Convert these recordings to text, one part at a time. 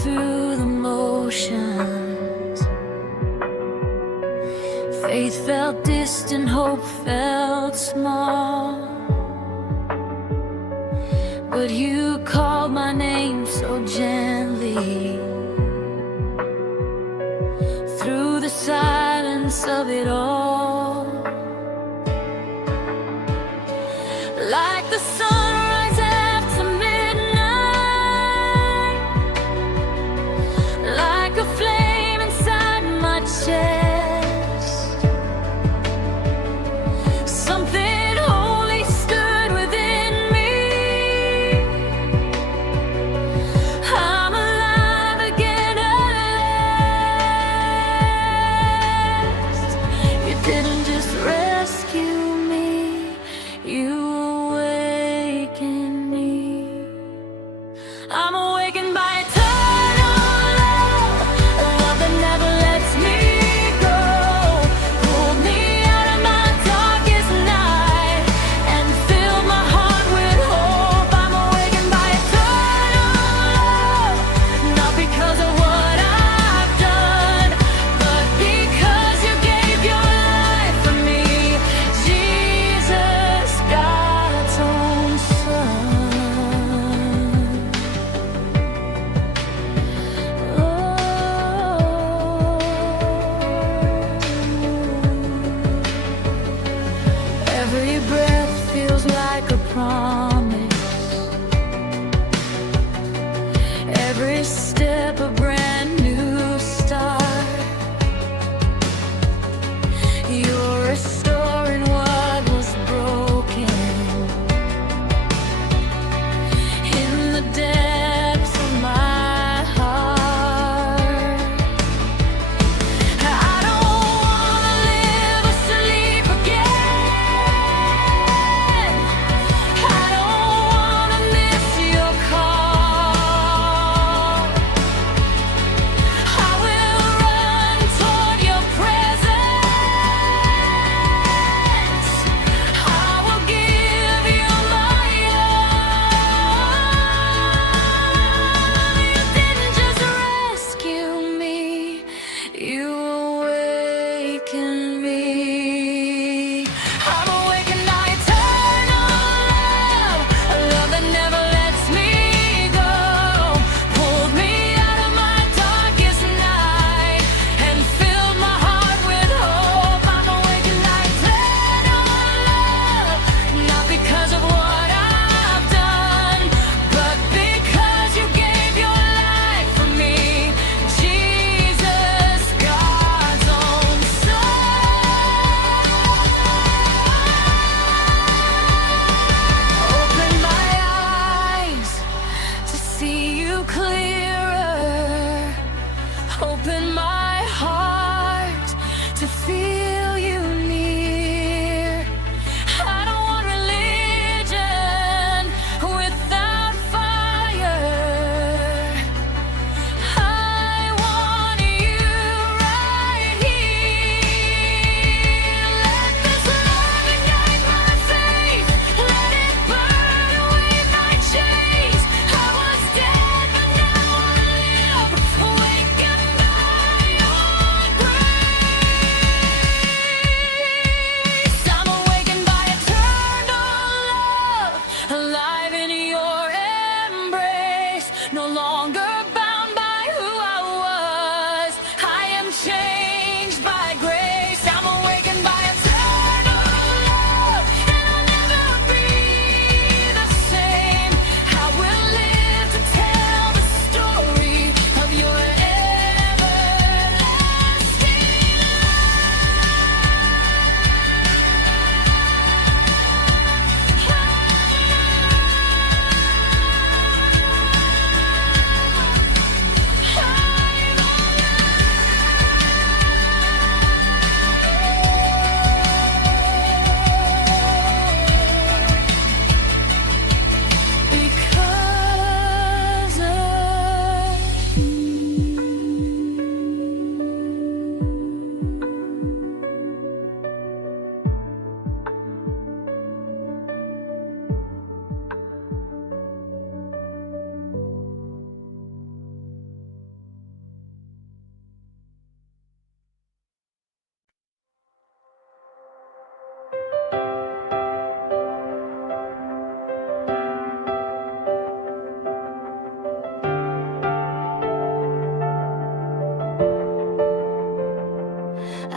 through the motions. Faith felt distant, hope felt small. But you called my name so gently. Through the silence of it all, like the sunrise after midnight, like a flame inside my chest, something holy stood within me. I'm alive again at last. You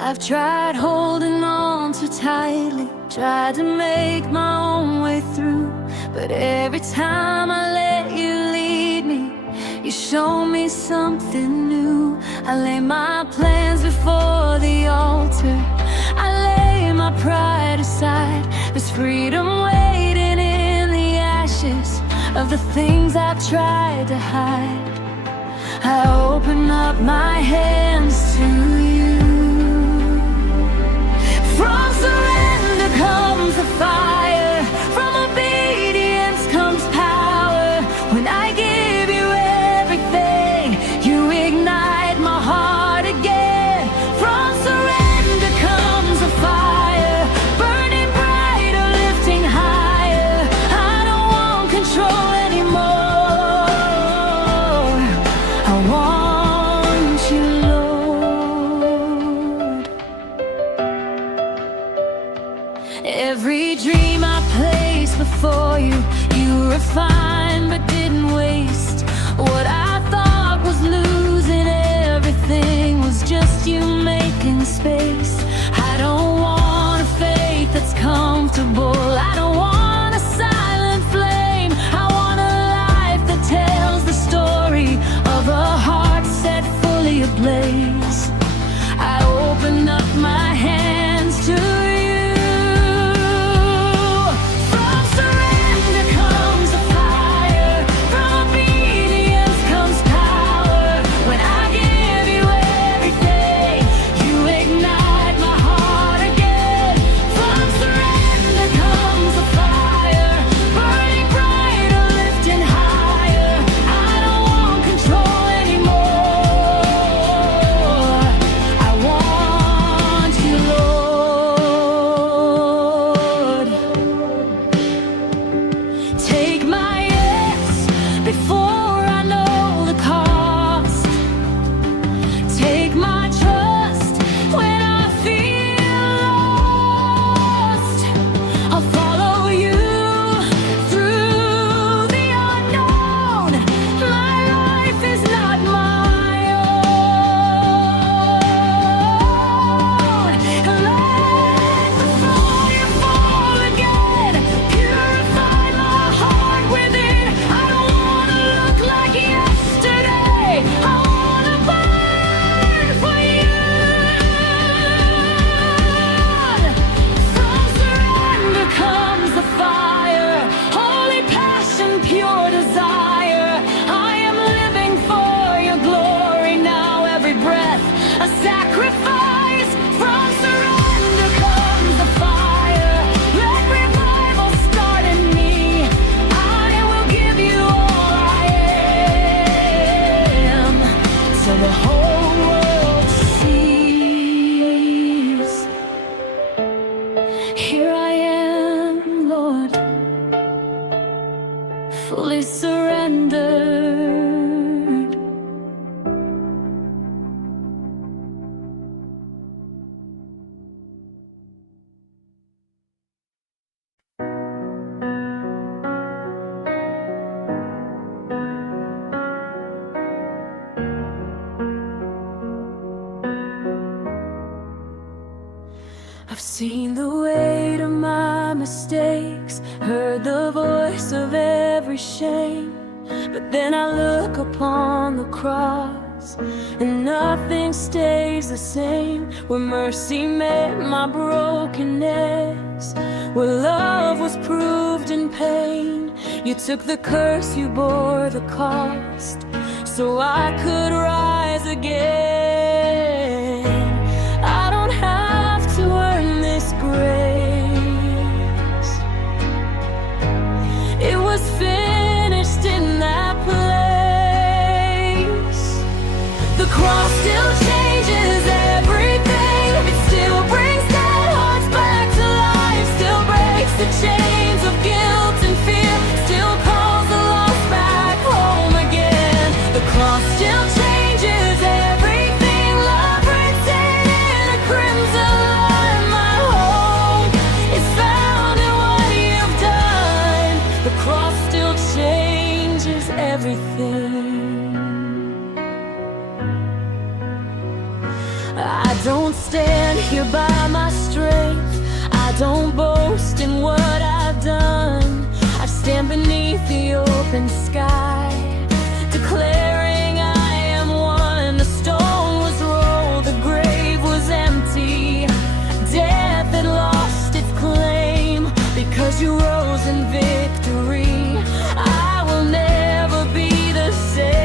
I've tried holding on too tightly, tried to make my own way through, but every time I let you lead me, you show me something new. I lay my plans before the altar, I lay my pride aside. There's freedom waiting in the ashes of the things I've tried to hide. I open up my hands to you. From surrender comes the fire, from obedience comes power. When I give you everything, you ignite my heart again. From surrender comes the fire, burning brighter, lifting higher. I don't want control anymore, I want you, Lord. Every dream I placed before you, you refined but didn't waste. What I thought was losing everything was just you making space. I don't want a faith that's comfortable, I don't want a silent flame. I want a life that tells the story of a heart set fully ablaze. I open up my hands to you. From surrender comes the fire, from obedience comes power. When I give you everything, you ignite my heart again. From surrender comes the fire, burning brighter, lifting higher. I don't want control anymore, I want you, Lord. Take my yes before I know the cost. Take my trust when I feel lost. I'll follow you through the unknown. My life is not my own. Let the fire fall again, purify my heart within. I don't wanna look like yesterday, I wanna burn for you. From surrender comes the fire, holy passion, pure desire. I am living for your glory now, every breath a sacrifice. From surrender comes the fire, let revival start in me. I will give you all I am, so the whole world sees. Here I am, Lord, fully surrendered. I've seen the weight of my mistakes, heard the voice of every shame, but then I look upon the cross and nothing stays the same. Where mercy met my brokenness, where love was proved in pain, you took the curse, you bore the cost, so I could rise again. I don't have to earn this grace, it was finished in that place. The cross still changes everything, it still brings dead hearts back to life, still breaks the chains of guilt and fear, still calls the lost back home again. The cross still changes everything, love written in a crimson line. My hope is found in what you've done. The cross still changes everything. I don't stand here by my strength. I don't boast in what I've done. I stand beneath the open sky, declaring I am one. The stone was rolled, the grave was empty. Death had lost its claim, because you rose in victory. I will never be the same.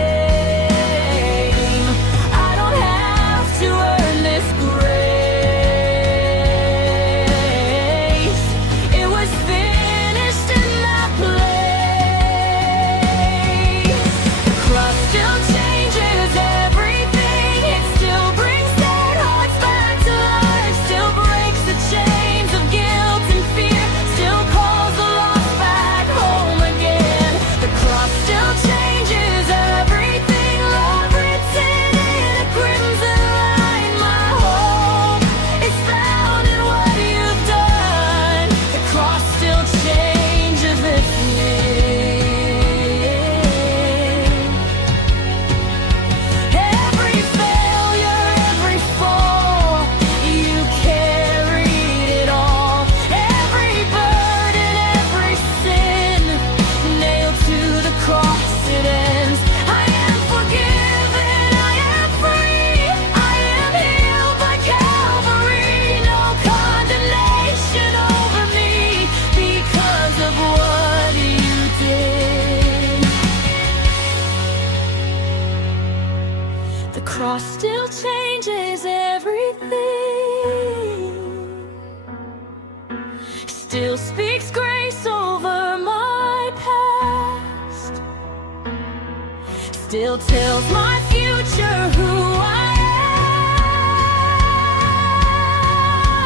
The cross still changes everything, still speaks grace over my past, still tells my future who I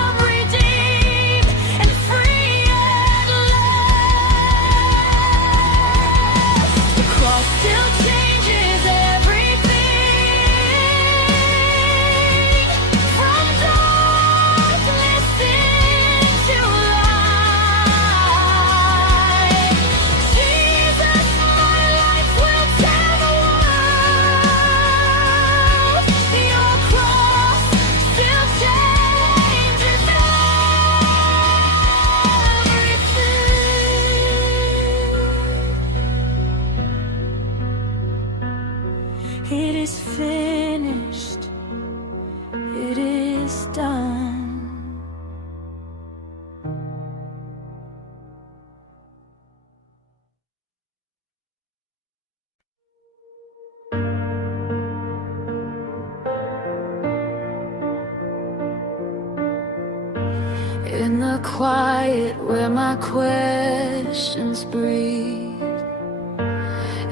am, redeemed and free at last. The cross still changes everything, from darkness into light. Jesus, my life will tell the world. Your cross still changes everything. It is finished. It is done. In the quiet where my questions breathe,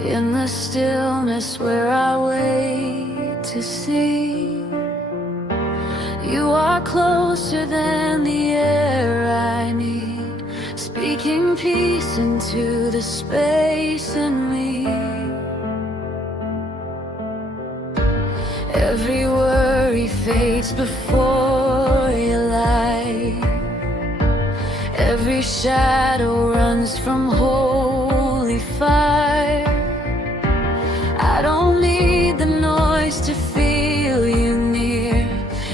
in the stillness where I wait to see, you are closer than the air I need, speaking peace into the space in me. Every worry fades before your light, every shadow runs from holy fire. I don't need the noise to feel you near.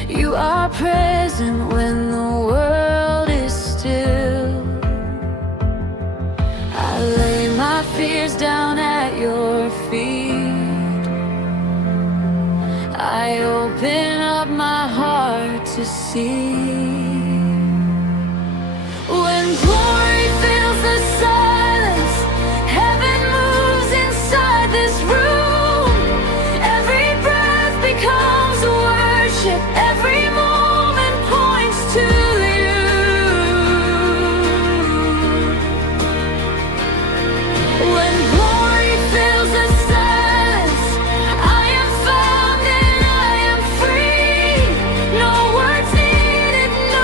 You are present when the world is still. I lay my fears down at your feet. I open up my heart to see. When glory fills the silence, heaven moves inside this room. Every breath becomes worship, every moment points to you. When glory fills the silence, I am found and I am free. No words needed, no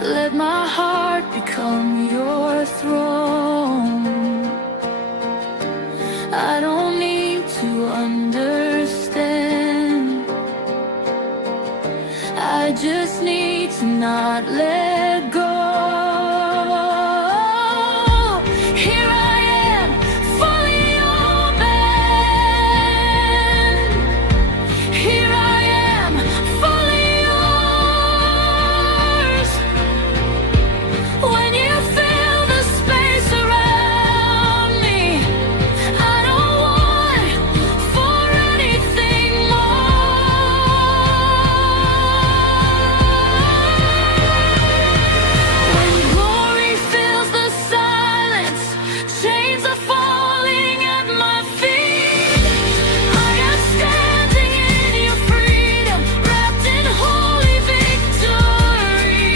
Let my heart become your throne. I don't need to understand, I just need to not let go. Here I am, fully open. Here I am, fully yours. When you fill the space around me, I don't want for anything more. When glory fills the silence, chains are falling at my feet. I am standing in your freedom, wrapped in holy victory.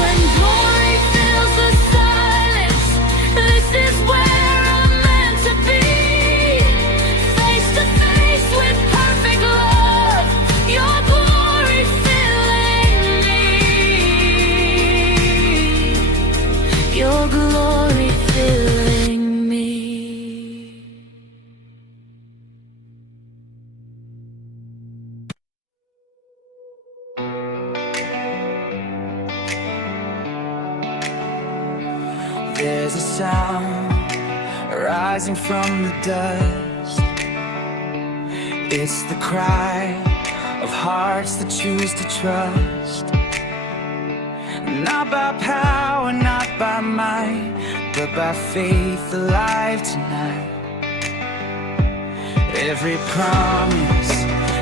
When glory fills the silence, this is where I'm meant to be. Face to face with perfect love, your glory filling me. Your glory filling me. There's a sound rising from the dust. It's the cry of hearts that choose to trust. Not by power, not by might, but by faith alive tonight. Every promise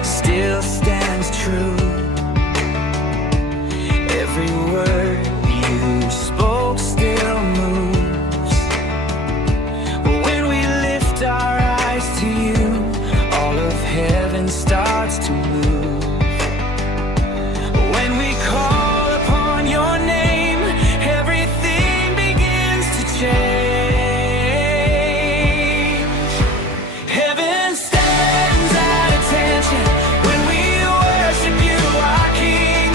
still stands true. Every word you spoke still moves. When we lift our eyes to you, all of heaven starts to move. When we call upon your name, everything begins to change. Heaven stands at attention when we worship you, our King.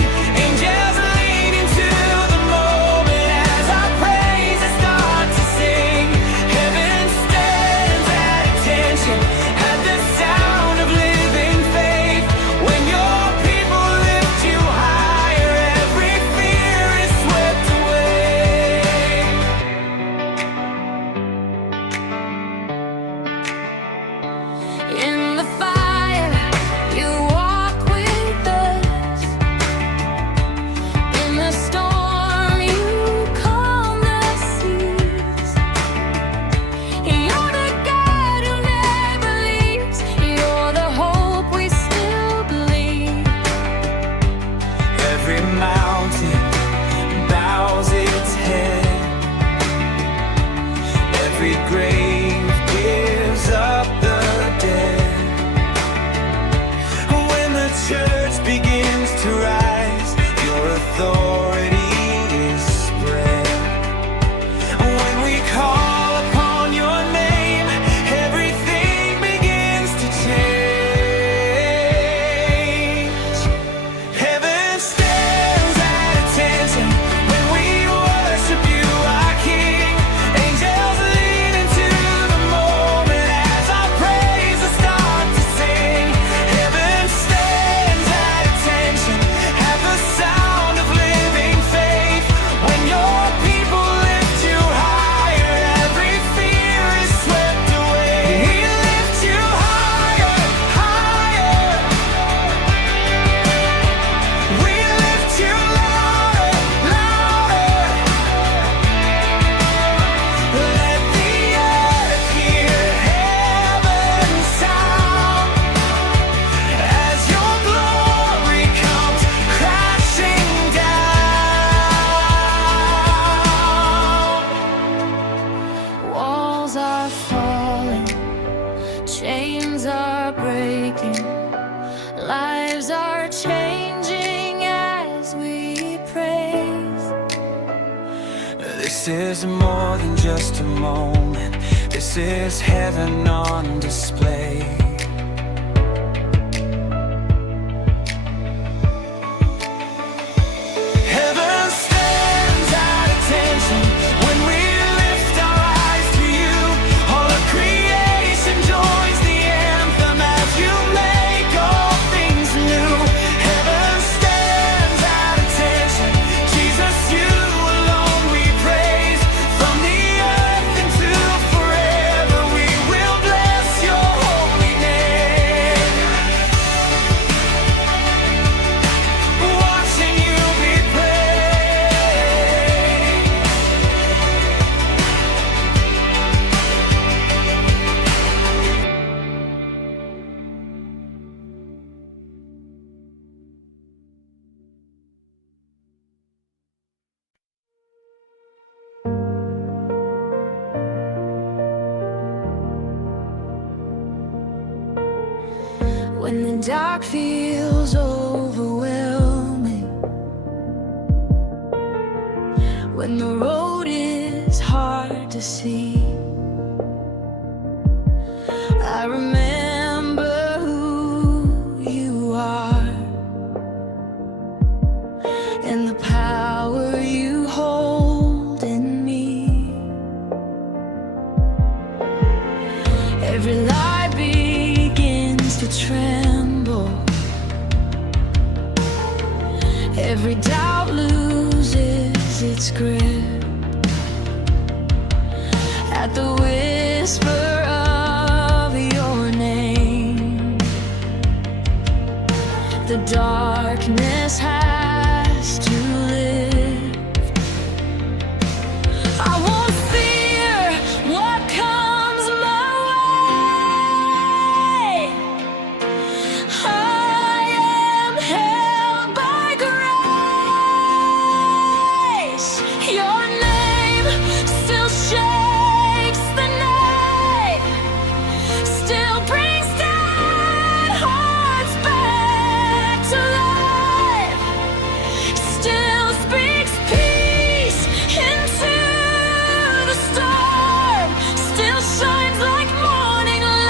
Angels lean into the moment as our praises start to sing. Heaven stands at attention at the sound of living faith. When your people lift you higher, every fear is swept away. In the fire, you walk with us. In the storm, you calm the seas. You're the God who never leaves. You're the hope we still believe. Every mountain bows its head. Every grave gives up the dead. When the church begins to rise, your authority is spread. When we call upon your name, everything begins to change. Heaven stands at attention when we worship you, our King. Angels lean into the moment as our praises start to sing. Heaven stands at attention at the sound of living faith. When your people lift you higher, every fear is swept away. We lift you higher, higher. We lift you louder, louder. Let the earth hear heaven's sound as your glory comes crashing down. Walls are falling, chains are breaking, lives are changing as we praise. This is more than just a moment. This is heaven on display. dark feels overwhelming, when the road is hard to see, I remember who you are and the power you hold in me. Every lie begins to tremble, every doubt loses its grip at the whisper of your name. The darkness has to lift. I won't fear what comes my way. I am held by grace. Your name still shakes the night, still brings dead hearts back to life, still speaks peace into the storm, still shines like morning light.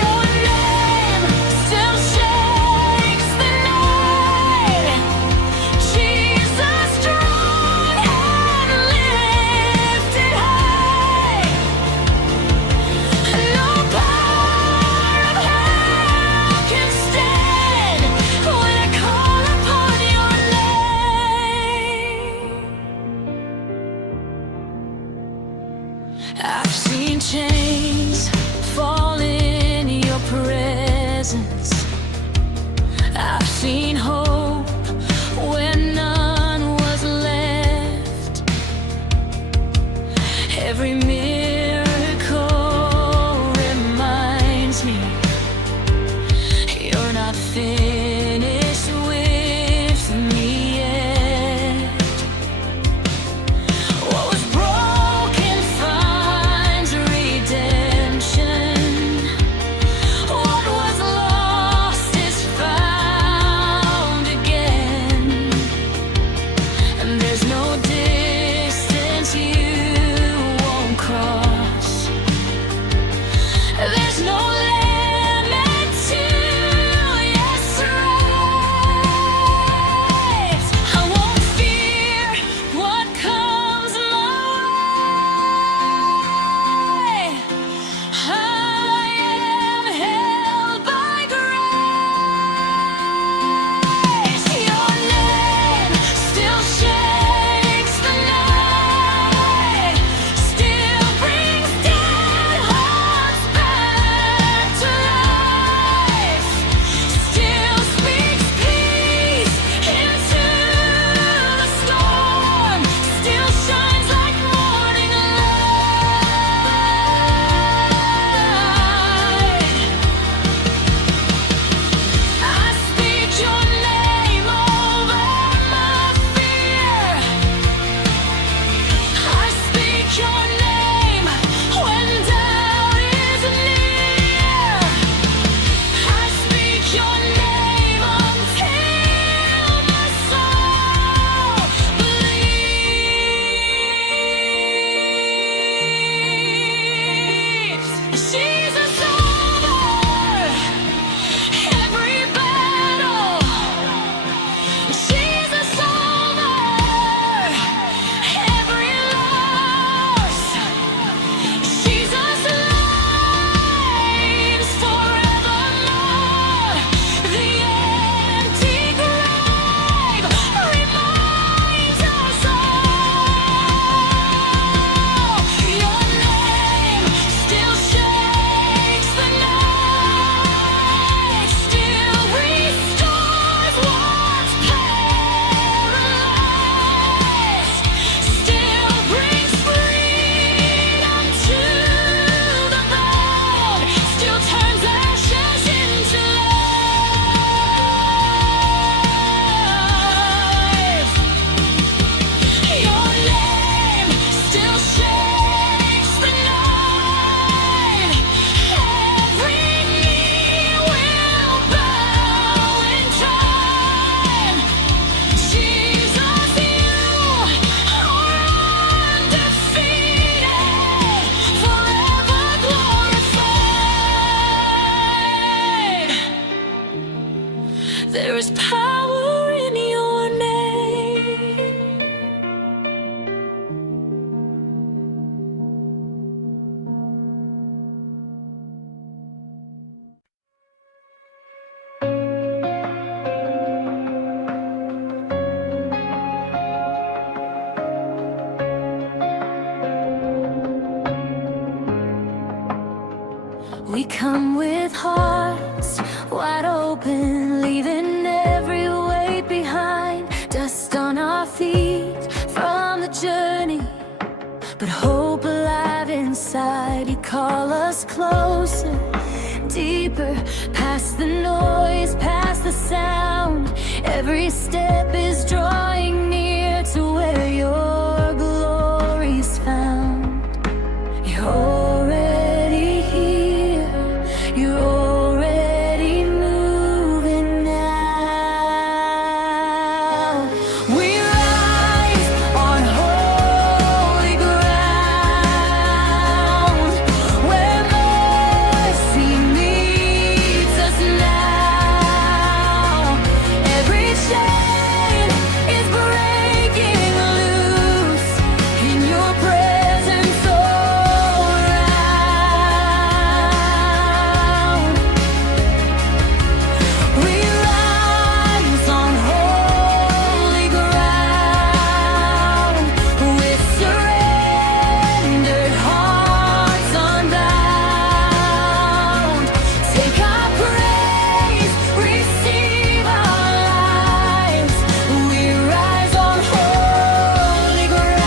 Your name still shakes the night, Jesus strong and lifted high. No power of hell can stand when I call upon your name. I've seen chains fall in your presence. I've seen hope when none was left. Every miracle reminds me you're not finished with me yet. What was broken finds redemption. What was lost is found again. And there's no distance you won't cross. There's no limit to your strides. I won't fear what comes my way. I am held by grace. Your name still shakes the night, still brings dead hearts back to life, still speaks peace into the storm, still shines like morning light. I speak your name over my fear. I speak your name when doubt is near. I speak your name until my soul believes. Jesus over every battle. Jesus over every loss. Jesus reigns forevermore. The empty grave reminds us all. Your name still shakes There's power in your name. We come with hearts wide open, leaving every weight behind. Dust on our feet from the journey, but hope alive inside. You call us closer, deeper, past the noise, past the sound. Every step is drawing near to where your glory's found. You're already here, you're already moving now. We rise on holy ground, where mercy meets us now. Every chain is breaking loose in your presence all around. We rise on holy ground, with surrendered hearts unbound. Take our praise, receive our lives. We rise on holy ground.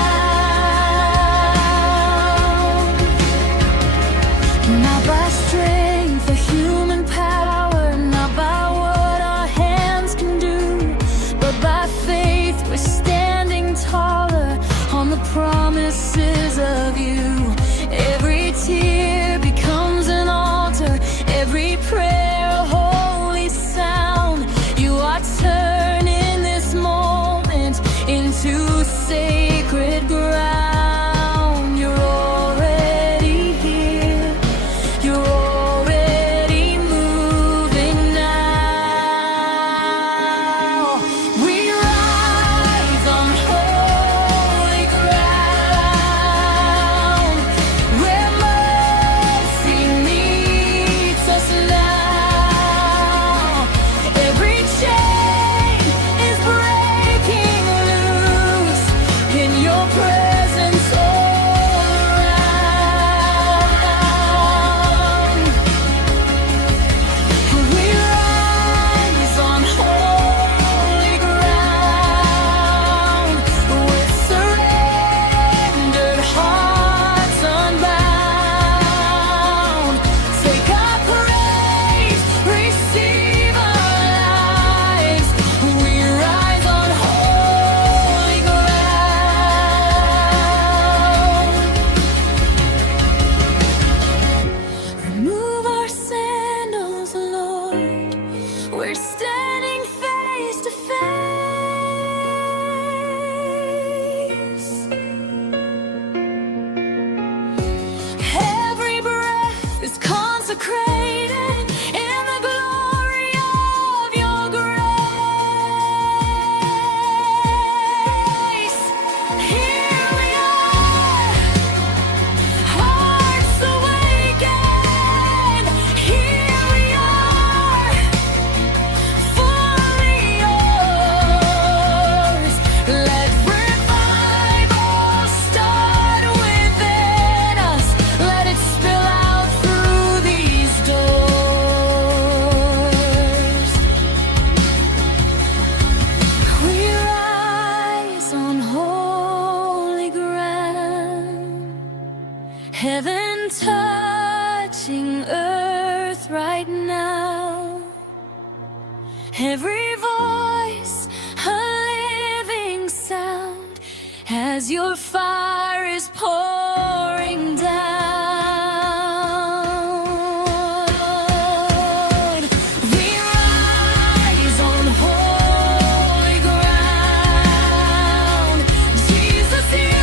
Not by strength or human power, not by what our hands can do, but by faith we're standing taller on the promises of you. Every tear becomes an altar, every prayer a holy sound. You are turning this moment into sacred ground. You're already here, you're already moving now. We rise on holy ground, where mercy meets us now. Every chain is breaking loose in your presence all around. We rise on holy ground, with surrendered hearts unbound. Take our praise, receive our lives. We rise on holy ground. Remove our sandals, Lord. We're standing face to face. Every breath is consecrated in the glory of your grace. Here we are, hearts awakened. Here we are, fully yours. Let revival start within us. Let it spill out through these doors. We rise on holy ground, heaven touching earth right now. Every voice a living sound, as your fire is pouring down. We rise on holy ground. Jesus, you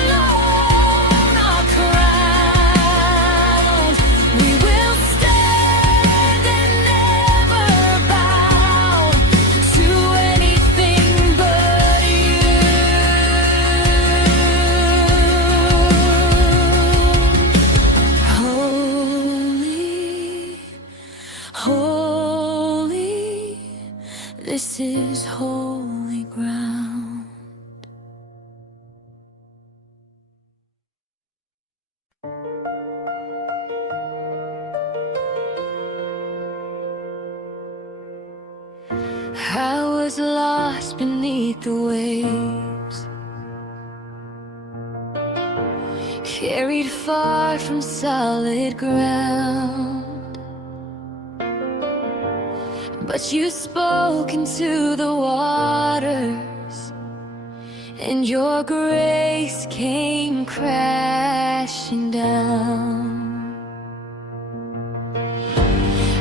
alone are crowned. We will stand and never bow. is holy ground. I was lost beneath the waves, carried far from solid ground. But you spoke into the waters, and your grace came crashing down.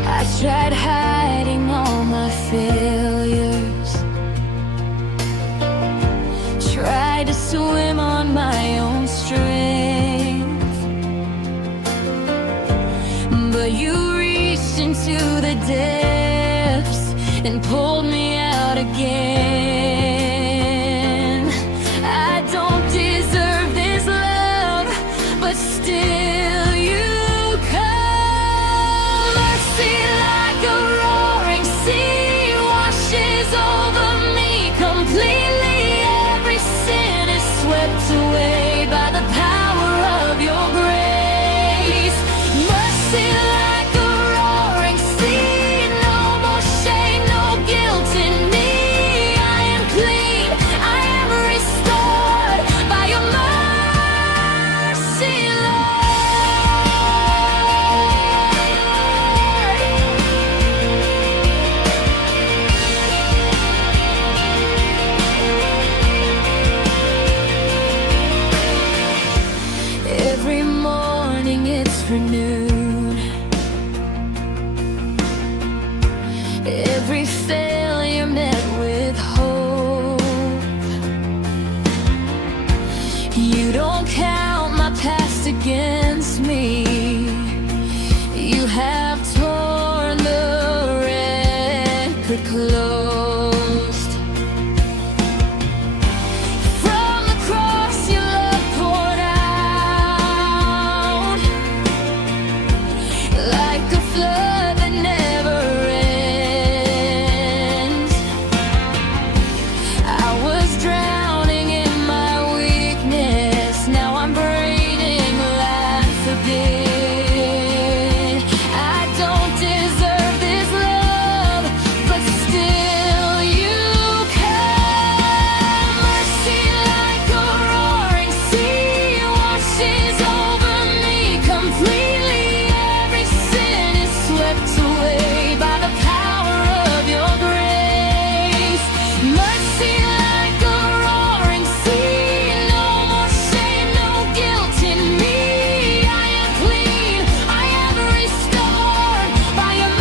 I tried hiding all my failures, tried to swim on my own strength, but you reached into the depths and pulled me out again. I don't deserve this love, but still you come. Mercy like a roaring sea washes over me completely. Every sin is swept away by the power of your grace. Mercy like a roaring sea, no more shame, no guilt in me. I am clean, I am restored by your mercy, Lord. Every morning it's renewed, every failure met with hope. You don't count my past against me. You have torn the record closed. From the cross your love poured out like a flood that never ends. I was drowning in my weakness, now I'm breathing life again. I don't deserve this love, but still you come. Mercy like a roaring sea washes over me completely. Every sin is swept away by the power of your grace. Mercy like a roaring sea, no more shame, no guilt in me. I am clean, I am restored by your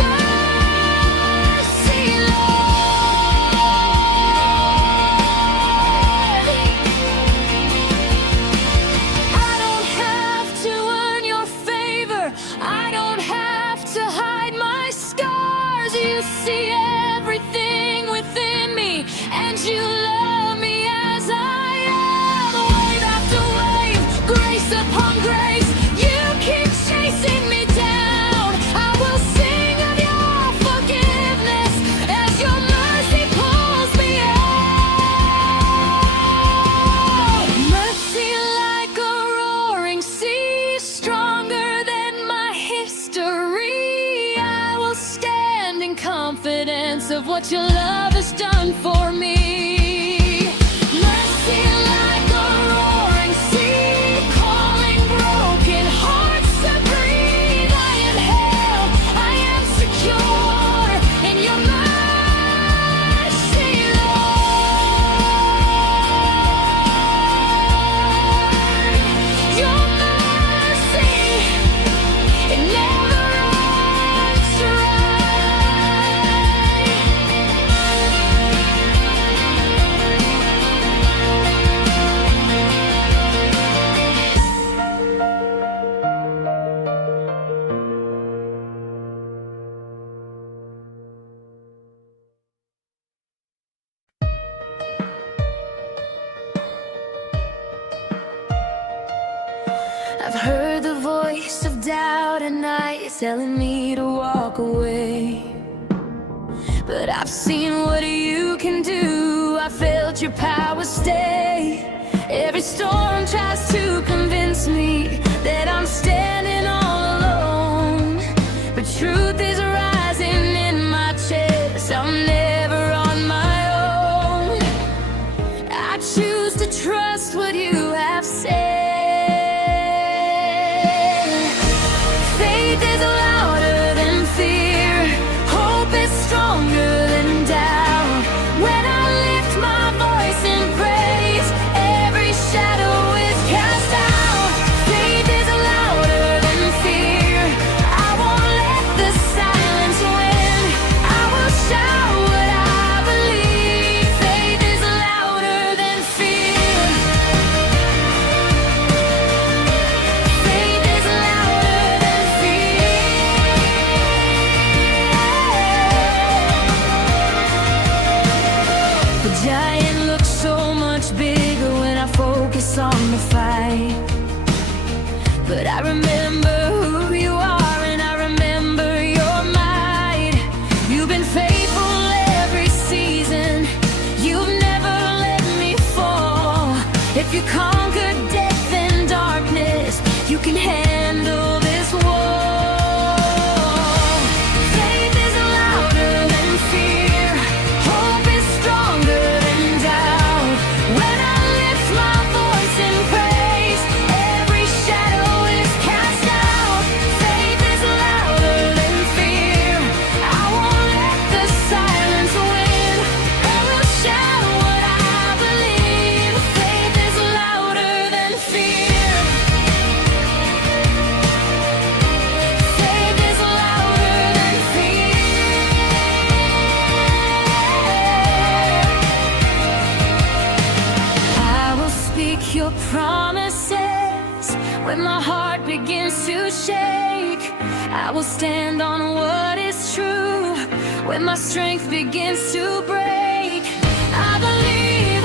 mercy, Lord. I don't have to earn your favor, I don't have to hide my scars. You see everything within me, and you love me as I am. Wave after wave, grace upon grace, you keep chasing me down. I will sing of your forgiveness as your mercy pulls me out. Mercy like a roaring sea, stronger than my history. I will stand in confidence of what your love has done for me. Mercy like a roaring sea, calling broken hearts to breathe. I am held, I am secure in your mercy, Lord. Your mercy, it never runs dry. I've heard the voice of doubt at night telling me to walk away, but I've seen what you can do. I felt your power stay. Every storm tries to convince me that I'm standing all alone, but truth is rising in my chest. I'm never on my own. I choose to trust what you have said. Faith is louder than fear. Hope is stronger than doubt. When I lift my voice in praise, every shadow is cast out. Faith is louder than fear. I won't let the silence win. I will shout what I believe. Faith is louder than fear. Faith is louder than fear. The giant looks so much bigger when I focus on the fight, but I remember who you are and I remember your might. You've been faithful every season. You've never let me fall. If you conquered death and darkness, you can handle this war. Faith is louder than fear. Hope is stronger than doubt. When I lift my voice in praise, every shadow is cast out. Faith is louder than fear. I won't let the silence win. I will shout what I believe. Faith is louder than fear. Faith is louder than fear. I will speak your promises when my heart begins to shake. I will stand on what is true when my strength begins to break. I believe,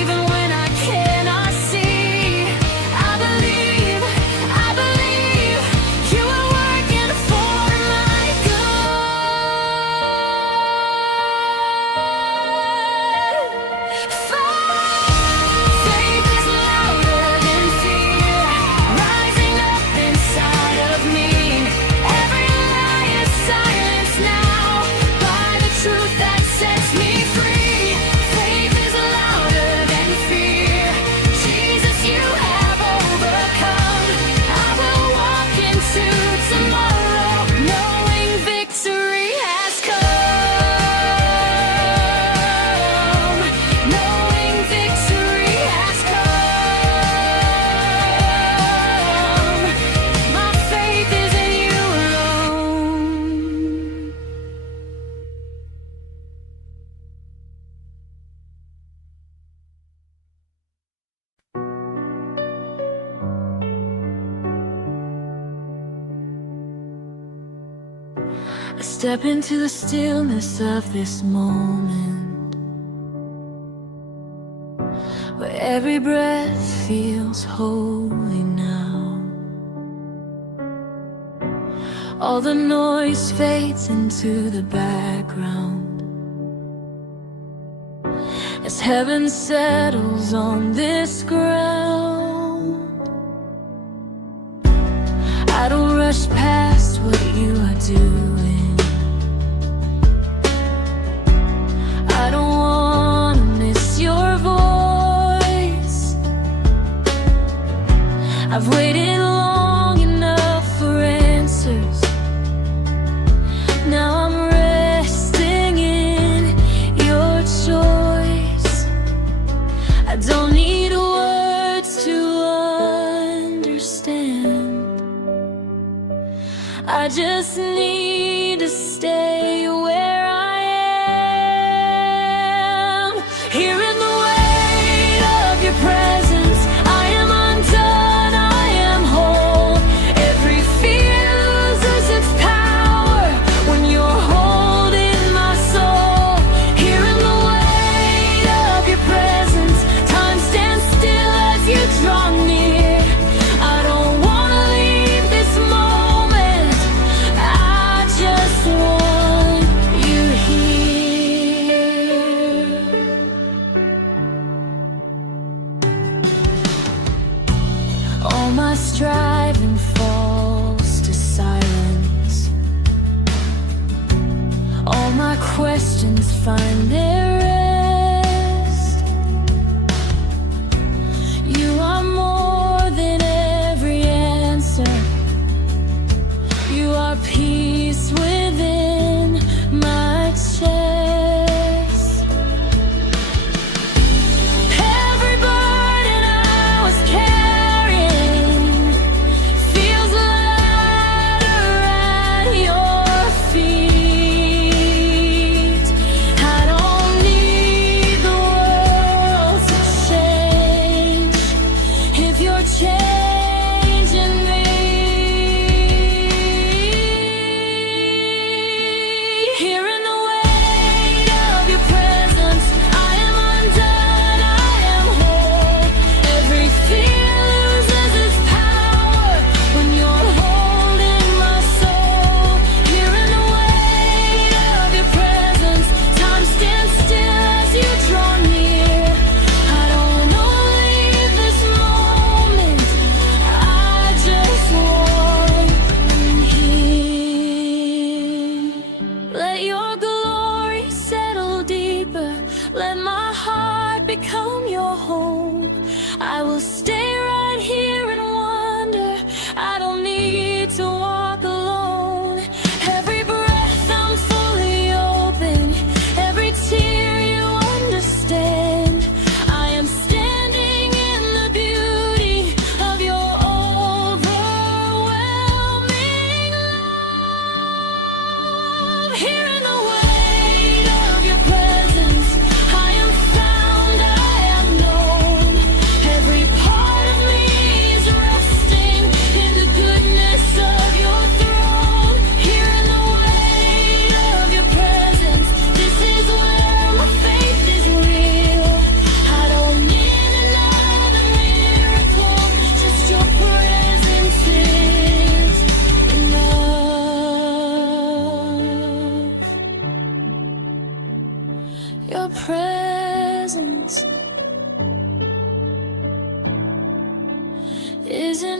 even when I cannot see. I believe, you are working for my good. Faith is louder than fear, rising up inside of me. Every lie is silenced now by the truth that sets me free. Faith is louder than fear. Jesus, you have overcome. I will walk into tomorrow knowing victory has come. Knowing victory has come. My faith is in you alone. I step into the stillness of this moment, where every breath feels holy now. All the noise fades into the background as heaven settles on this ground. I don't rush past what you are doing. I don't wanna miss your voice. I've waited long enough for answers. Now I'm resting in your choice. I don't need words to understand. I just need to stay where I am. Here in the weight of your presence, I am undone, I am whole. Every fear loses its power when you're holding my soul. Here in the weight of your presence, time stands still as you draw near. I don't wanna leave this moment, I just want find their rest. You are more than every answer. You are peace within my chest. Every burden I was carrying feels lighter at your feet. I don't need the world to change if you're changing me. Here in the weight of your presence, I am undone, I am whole. Every fear loses its power when you're holding my soul. Here in the weight of your presence, time stands still as you draw near. I don't wanna leave this moment, I just want here. Let your glory settle deeper. Let my heart become your home. I will stay right here and wonder. I don't need to walk alone. Every breath I'm fully open. Every tear you understand. I am standing in the beauty of your overwhelming love. Here in the weight of your presence, I am found, I am known. Every part of me is resting in the goodness of your throne. Here in the weight of your presence, this is where my faith is real. I don't need another miracle, just your presence is enough. Your presence is enough.